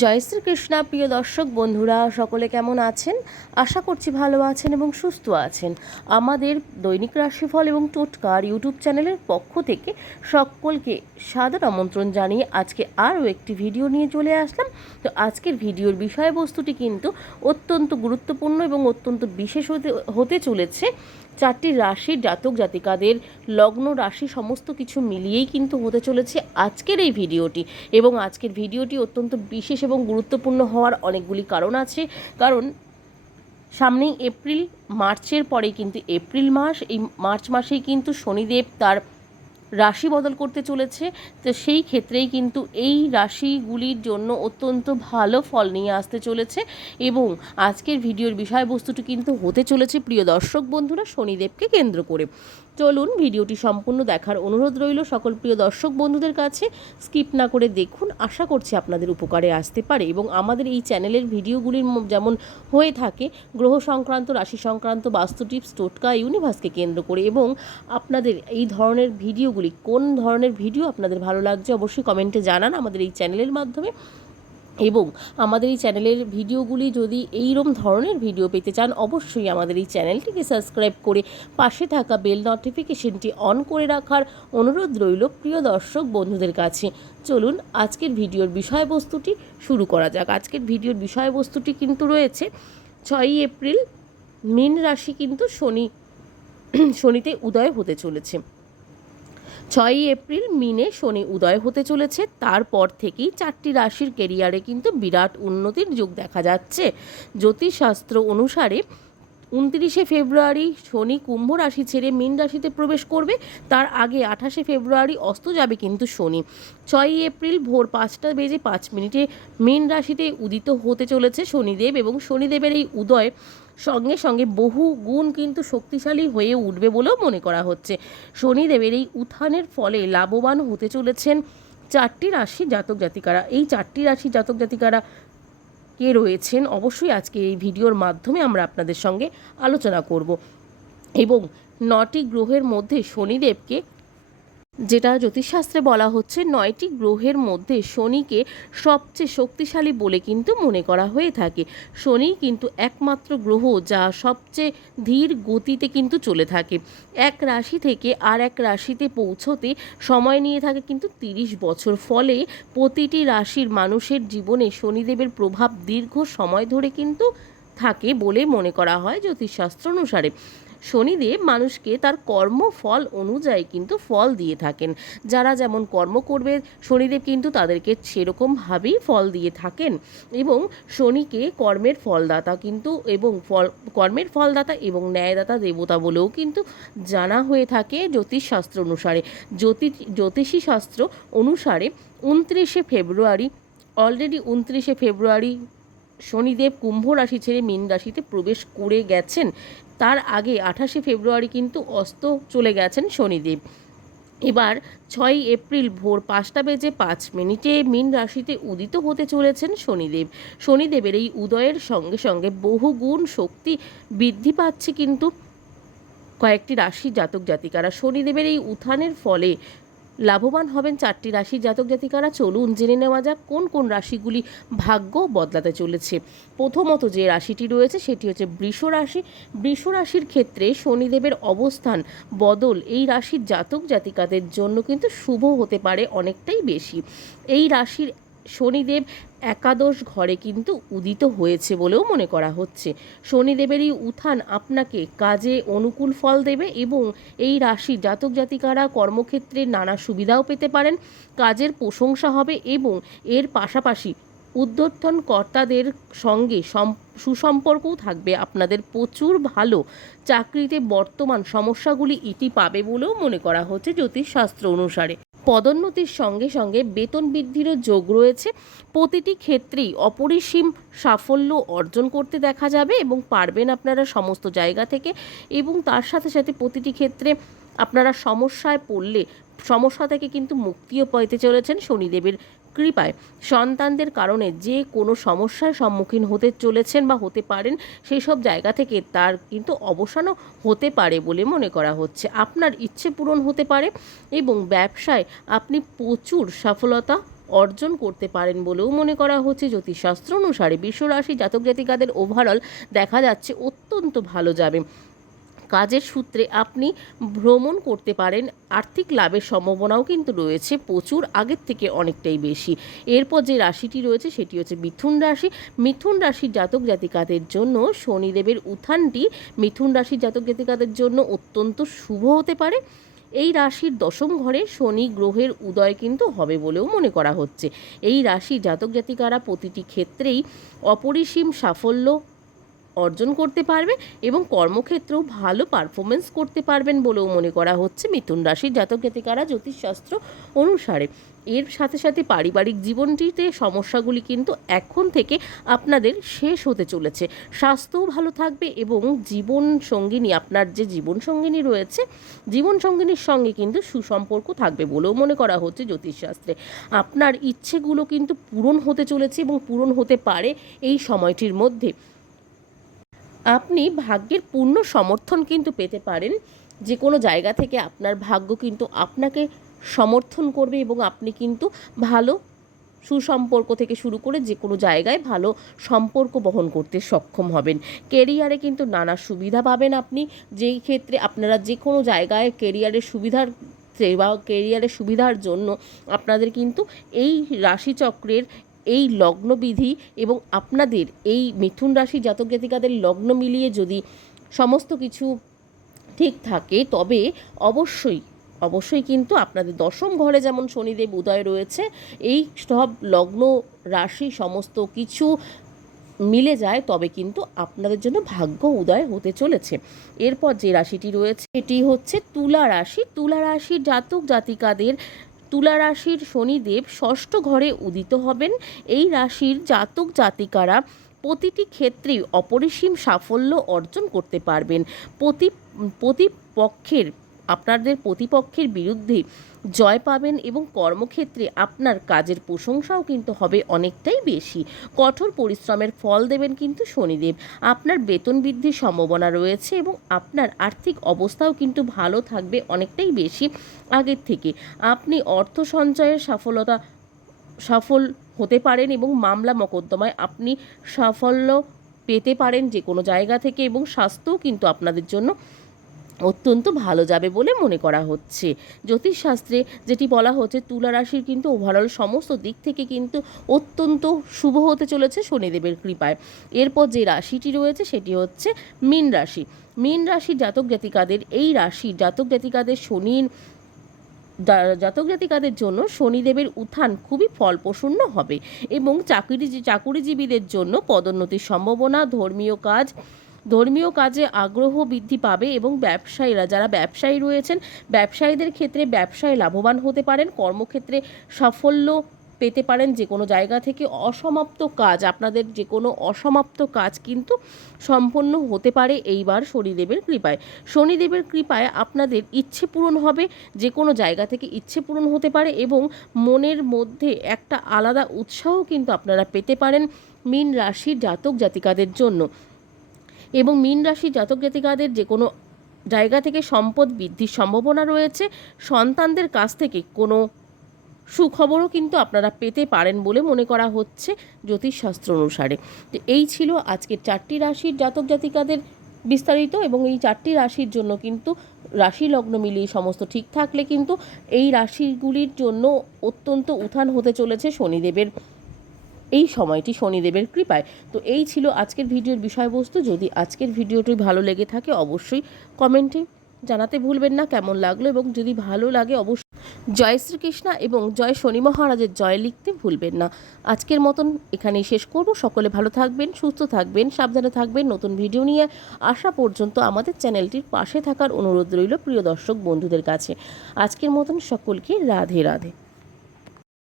জয় শ্রীকৃষ্ণা, প্রিয় দর্শক বন্ধুরা, সকলে কেমন আছেন? আশা করছি ভালো আছেন এবং সুস্থ আছেন। আমাদের দৈনিক রাশিফল এবং টোটকার ইউটিউব চ্যানেলের পক্ষ থেকে সকলকে সাদর আমন্ত্রণ জানিয়ে আজকে আরও একটি ভিডিও নিয়ে চলে আসলাম। তো আজকের ভিডিওর বিষয়বস্তুটি কিন্তু অত্যন্ত গুরুত্বপূর্ণ এবং অত্যন্ত বিশেষ হতে হতে চলেছে। চারটি রাশির জাতক জাতিকাদের লগ্ন রাশি সমস্ত কিছু মিলিয়েই কিন্তু হতে চলেছে আজকের এই ভিডিওটি। এবং আজকের ভিডিওটি অত্যন্ত বিশেষ এবং গুরুত্বপূর্ণ হওয়ার অনেকগুলি কারণ আছে। কারণ সামনেই এপ্রিল, মার্চের পরে কিন্তু এপ্রিল মাস, এই মার্চ মাসেই কিন্তু শনিদেব তার রাশি বদল করতে চলেছে। তো সেই ক্ষেত্রেই কিন্তু এই রাশিগুলির জন্য অত্যন্ত ভালো ফল নিয়ে আসতে চলেছে এবং আজকের ভিডিওর বিষয়বস্তুটি কিন্তু হতে চলেছে। প্রিয় দর্শক বন্ধুরা, শনিদেবকে কেন্দ্র করে। চলুন ভিডিওটি সম্পূর্ণ দেখার অনুরোধ রইল সকল প্রিয় দর্শক বন্ধুদের কাছে। স্কিপ না করে দেখুন, আশা করছি আপনাদের উপকারে আসতে পারে এবং আমাদের এই চ্যানেলের ভিডিওগুলির যেমন হয়ে থাকে, গ্রহ সংক্রান্ত, রাশি সংক্রান্ত, বাস্তু টিপস, টোটকা, ইউনিভার্সকে কেন্দ্র করে এবং আপনাদের এই ধরনের ভিডিওগুলি কোন ধরনের ভিডিও আপনাদের ভালো লাগছে অবশ্যই কমেন্টে জানান। আমাদের এই চ্যানেলের মাধ্যমে এবং আমাদের এই চ্যানেলের ভিডিওগুলি যদি এইরকম ধরনের ভিডিও পেতে চান, অবশ্যই আমাদের এই চ্যানেলটিকে সাবস্ক্রাইব করে পাশে থাকা বেল নোটিফিকেশনটি অন করে রাখার অনুরোধ রইল প্রিয় দর্শক বন্ধুদের কাছে। চলুন, আজকের ভিডিওর বিষয়বস্তুটি শুরু করা যাক। আজকের ভিডিওর বিষয়বস্তুটি কিন্তু রয়েছে, ছয়ই এপ্রিল, মীন রাশি কিন্তু শনি, শনিতে উদয় হতে চলেছে। ছয়ই এপ্রিল মিনে শনি উদয় হতে চলেছে। তারপর থেকেই চারটি রাশির কেরিয়ারে কিন্তু বিরাট উন্নতির যুগ দেখা যাচ্ছে। জ্যোতিষশাস্ত্র অনুসারে উনত্রিশে ফেব্রুয়ারি শনি কুম্ভ রাশি ছেড়ে মীন রাশিতে প্রবেশ করবে। তার আগে আঠাশে ফেব্রুয়ারি অস্ত যাবে কিন্তু শনি। ছয়ই এপ্রিল ভোর পাঁচটা বেজে পাঁচ মিনিটে মীন রাশিতে উদিত হতে চলেছে শনিদেব এবং শনিদেবের এই উদয় সঙ্গে সঙ্গে বহু গুণ কিন্তু শক্তিশালী হয়ে উঠবে বলেও মনে করা হচ্ছে। শনিদেবের এই উত্থানের ফলে লাভবান হতে চলেছেন চারটি রাশি জাতক জাতিকারা। এই চারটি রাশির জাতক জাতিকারা কে রয়েছেন? অবশ্যই আজকে এই ভিডিওর মাধ্যমে আমরা আপনাদের সঙ্গে আলোচনা করব। এবং নটি গ্রহের মধ্যে শনিদেবকে যেটা জ্যোতিষশাস্ত্রে বলা হচ্ছে নয়টি গ্রহের মধ্যে শনিকে সবচেয়ে শক্তিশালী বলে কিন্তু মনে করা হয়ে থাকে। শনি কিন্তু একমাত্র গ্রহ যা সবচেয়ে ধীর গতিতে কিন্তু চলে থাকে। এক রাশি থেকে আর এক রাশিতে পৌঁছতে সময় নিয়ে থাকে কিন্তু তিরিশ বছর। ফলে প্রতিটি রাশির মানুষের জীবনে শনিদেবের প্রভাব দীর্ঘ সময় ধরে কিন্তু থাকে বলে মনে করা হয় জ্যোতিষশাস্ত্র অনুসারে। শনিদেব মানুষকে তার কর্মফল অনুযায়ী কিন্তু ফল দিয়ে থাকেন। যারা যেমন কর্ম করবে, শনিদেব কিন্তু তাদেরকে সেরকমভাবেই ফল দিয়ে থাকেন এবং শনিকে কর্মের ফলদাতা কিন্তু এবং ফল, কর্মের ফলদাতা এবং ন্যায়দাতা দেবতা বলেও কিন্তু জানা হয়ে থাকে জ্যোতিষশাস্ত্র অনুসারে। জ্যোতি জ্যোতিষী শাস্ত্র অনুসারে উনত্রিশে ফেব্রুয়ারি, অলরেডি উনত্রিশে ফেব্রুয়ারি শনিদেব কুম্ভ রাশি ছেড়ে মীন রাশিতে প্রবেশ করে গেছেন। তার আগে আঠাশে ফেব্রুয়ারি কিন্তু অস্ত চলে গেছেন শনিদেব। এবার ছয় এপ্রিল ভোর পাঁচটা বেজে পাঁচ মিনিটে মীন রাশিতে উদিত হতে চলেছেন শনিদেব। শনিদেবের এই উদয়ের সঙ্গে সঙ্গে বহু গুণ শক্তি বৃদ্ধি পাচ্ছে কিন্তু কয়েকটি রাশি জাতক জাতিকারা। শনিদেবের এই উত্থানের ফলে লাভবান হবেন চারটি রাশির জাতক জাতিকারা। চলুন জেনে নেওয়া যাক কোন কোন রাশিগুলি ভাগ্য বদলাতে চলেছে। প্রথমত যে রাশিটি রয়েছে সেটি হচ্ছে বৃষ রাশি। বৃষ রাশির ক্ষেত্রে শনিদেবের অবস্থান বদল এই রাশির জাতক জাতিকাদের জন্য কিন্তু শুভ হতে পারে অনেকটাই বেশি। এই রাশির শনিদেব একাদশ ঘরে কিন্তু উদিত হয়েছে বলেও মনে করা হচ্ছে। শনিদেবের এই উত্থান আপনাকে কাজে অনুকূল ফল দেবে এবং এই রাশি জাতক জাতিকারা কর্মক্ষেত্রে নানা সুবিধাও পেতে পারেন, কাজের প্রশংসা হবে এবং এর পাশাপাশি উদ্যোত্তন কর্তাদের সঙ্গে সম- সুসম্পর্কও থাকবে। আপনাদের প্রচুর ভালো চাকরিতে বর্তমান সমস্যাগুলি ইতি পাবে বলেও মনে করা হচ্ছে জ্যোতিষশাস্ত্র অনুসারে। পদোন্নতির সঙ্গে সঙ্গে বেতন বৃদ্ধিরও যোগ রয়েছে। প্রতিটি ক্ষেত্রেই অপরিসীম সাফল্য অর্জন করতে দেখা যাবে এবং পারবেন আপনারা সমস্ত জায়গা থেকে এবং তার সাথে সাথে প্রতিটি ক্ষেত্রে আপনারা সমস্যায় পড়লে, সমস্যা থেকে কিন্তু মুক্তিও পাইতে চলেছেন শনিদেবের কৃপায় সন্তানদের কারণে যে কোনো সমস্যার সম্মুখীন হতে চলেছেন বা হতে পারেন সেই সব জায়গা থেকে তার কিন্তু অবসানও হতে পারে বলে মনে করা হচ্ছে। আপনার ইচ্ছে পূরণ হতে পারে এবং ব্যবসায় আপনি প্রচুর সফলতা অর্জন করতে পারেন বলেও মনে করা হচ্ছে। জ্যোতিষশাস্ত্র অনুসারে বিশ্বরাশি জাতক জাতিকাদের ওভারঅল দেখা যাচ্ছে অত্যন্ত ভালো যাবে। কাজের সূত্রে আপনি ভ্রমণ করতে পারেন। আর্থিক লাভের সম্ভাবনাও কিন্তু রয়েছে। প্রচুর, আগের থেকে অনেকটাই বেশি। এরপর যে রাশিটি রয়েছে, সেটি হচ্ছে মিথুন রাশি। মিথুন রাশির জাতক জাতিকাদের জন্য শনিদেবের উত্থানটি মিথুন রাশির জাতক জাতিকাদের জন্য অত্যন্ত শুভ হতে পারে। এই রাশির দশম ঘরে শনি গ্রহের উদয় কিন্তু হবে বলেও মনে করা হচ্ছে। এই রাশি জাতক জাতিকারা প্রতিটি ক্ষেত্রেই অপরিসীম সাফল্য অর্জন করতে পারবে এবং কর্মক্ষেত্রেও ভালো পারফরমেন্স করতে পারবেন বলেও মনে করা হচ্ছে মিথুন রাশির জাতক জাতিকারা জ্যোতিষশাস্ত্র অনুসারে। এর সাথে সাথে পারিবারিক জীবনটিতে সমস্যাগুলি কিন্তু এখন থেকে আপনাদের শেষ হতে চলেছে। স্বাস্থ্যও ভালো থাকবে এবং জীবন সঙ্গিনী আপনার যে জীবন সঙ্গিনী রয়েছে জীবন সঙ্গিনীর সঙ্গে কিন্তু সুসম্পর্ক থাকবে বলেও মনে করা হচ্ছে জ্যোতিষশাস্ত্রে। আপনার ইচ্ছেগুলো কিন্তু পূরণ হতে চলেছে এবং পূরণ হতে পারে এই সময়টির মধ্যে। আপনি ভাগ্যের পূর্ণ সমর্থন কিন্তু পেতে পারেন। যে কোনো জায়গা থেকে আপনার ভাগ্য কিন্তু আপনাকে সমর্থন করবে এবং আপনি কিন্তু ভালো সুসম্পর্ক থেকে শুরু করে যে কোনো জায়গায় ভালো সম্পর্ক বহন করতে সক্ষম হবেন। কেরিয়ারে কিন্তু নানা সুবিধা পাবেন আপনি। যেই ক্ষেত্রে আপনারা যে কোনো জায়গায় কেরিয়ারের সুবিধার বা কেরিয়ারের সুবিধার জন্য আপনাদের কিন্তু এই রাশিচক্রের এই লগ্নবিধি এবং আপনাদের এই মিথুন রাশি জাতক জাতিকাদের লগ্ন মিলিয়ে যদি সমস্ত কিছু ঠিক থাকে, তবে অবশ্যই অবশ্যই কিন্তু আপনাদের দশম ঘরে যেমন শনিদেব উদয় রয়েছে, এই সব লগ্ন রাশি সমস্ত কিছু মিলে যায়, তবে কিন্তু আপনাদের জন্য ভাগ্য উদয় হতে চলেছে। এরপর যে রাশিটি রয়েছে এটি হচ্ছে তুলা রাশি। তুলা রাশির জাতক জাতিকাদের তুলা রাশির শনিদেব ষষ্ঠ ঘরে উদিত হবেন। এই রাশির জাতক জাতিকারা প্রতিটি ক্ষেত্রেই অপরিসীম সাফল্য অর্জন করতে পারবেন। প্রতি, প্রতিপক্ষের আপনাদের প্রতিপক্ষের বিরুদ্ধে জয় পাবেন এবং কর্মক্ষেত্রে আপনার কাজের প্রশংসাও কিন্তু হবে অনেকটাই বেশি। কঠোর পরিশ্রমের ফল দেবেন কিন্তু শনিদেব। আপনার বেতন বৃদ্ধির সম্ভাবনা রয়েছে এবং আপনার আর্থিক অবস্থাও কিন্তু ভালো থাকবে অনেকটাই বেশি আগের থেকে। আপনি অর্থ সঞ্চয়ের সফলতা সফল হতে পারেন এবং মামলা মোকদ্দমায় আপনি সাফল্য পেতে পারেন যে কোনো জায়গা থেকে এবং স্বাস্থ্যও কিন্তু আপনাদের জন্য অত্যন্ত ভালো যাবে বলে মনে করা হচ্ছে। জ্যোতিষশাস্ত্রে যেটি বলা হচ্ছে, তুলা রাশির কিন্তু ওভারঅল সমস্ত দিক থেকে কিন্তু অত্যন্ত শুভ হতে চলেছে শনিদেবের কৃপায়। এরপর যে রাশিটি রয়েছে, সেটি হচ্ছে মীন রাশি। মীন রাশির জাতক জাতিকাদের, এই রাশি জাতক জাতিকাদের শনির জাতক জাতিকাদের জন্য শনিদেবের উত্থান খুবই ফলপ্রসূন্ন হবে এবং চাকরি, চাকুরিজীবীদের জন্য পদোন্নতির সম্ভাবনা, ধর্মীয় কাজ ধর্মীয় কাজে আগ্রহ বৃদ্ধি পাবে এবং ব্যবসায়ীরা, যারা ব্যবসায়ী রয়েছেন, ব্যবসায়ীদের ক্ষেত্রে ব্যবসায় লাভবান হতে পারেন, কর্মক্ষেত্রে সাফল্য পেতে পারেন যে কোনো জায়গা থেকে। অসমাপ্ত কাজ, আপনাদের যে কোনো অসমাপ্ত কাজ কিন্তু সম্পন্ন হতে পারে এইবার শনিদেবের কৃপায়। শনিদেবের কৃপায় আপনাদের ইচ্ছে পূরণ হবে, যে কোনো জায়গা থেকে ইচ্ছে পূরণ হতে পারে এবং মনের মধ্যে একটা আলাদা উৎসাহ কিন্তু আপনারা পেতে পারেন মীন রাশির জাতক জাতিকাদের জন্য। এবং মীন রাশি জাতক জাতিকাদের যে কোনো জায়গা থেকে সম্পদ বৃদ্ধির সম্ভাবনা রয়েছে, সন্তানদের কাছ থেকে কোনো সুখবরও কিন্তু আপনারা পেতে পারেন বলে মনে করা হচ্ছে জ্যোতিষশাস্ত্র অনুসারে। তো এই ছিল আজকের চারটি রাশির জাতক জাতিকাদের বিস্তারিত এবং এই চারটি রাশির জন্য কিন্তু রাশি লগ্ন মিলিয়ে সমস্ত ঠিক থাকলে কিন্তু এই রাশিগুলির জন্য অত্যন্ত উত্থান হতে চলেছে শনিদেবের। এই সময়টি শনিদেবের কৃপায়। তো এই ছিল আজকের ভিডিওর বিষয়বস্তু। যদি আজকের ভিডিওটি ভালো লেগে থাকে, অবশ্যই কমেন্টে জানাতে ভুলবেন না কেমন লাগল এবং যদি ভালো লাগে, অবশ্যই জয় শ্রীকৃষ্ণ এবং জয় শনি মহারাজের জয় লিখতে ভুলবেন না। আজকের মতন এখানেই শেষ করব। সকলে ভালো থাকবেন, সুস্থ থাকবেন, সাবধানে থাকবেন। নতুন ভিডিও নিয়ে আসা পর্যন্ত আমাদের চ্যানেলটির পাশে থাকার অনুরোধ রইল প্রিয় দর্শক বন্ধুদের কাছে। আজকের মতন সকলকে রাধে রাধে।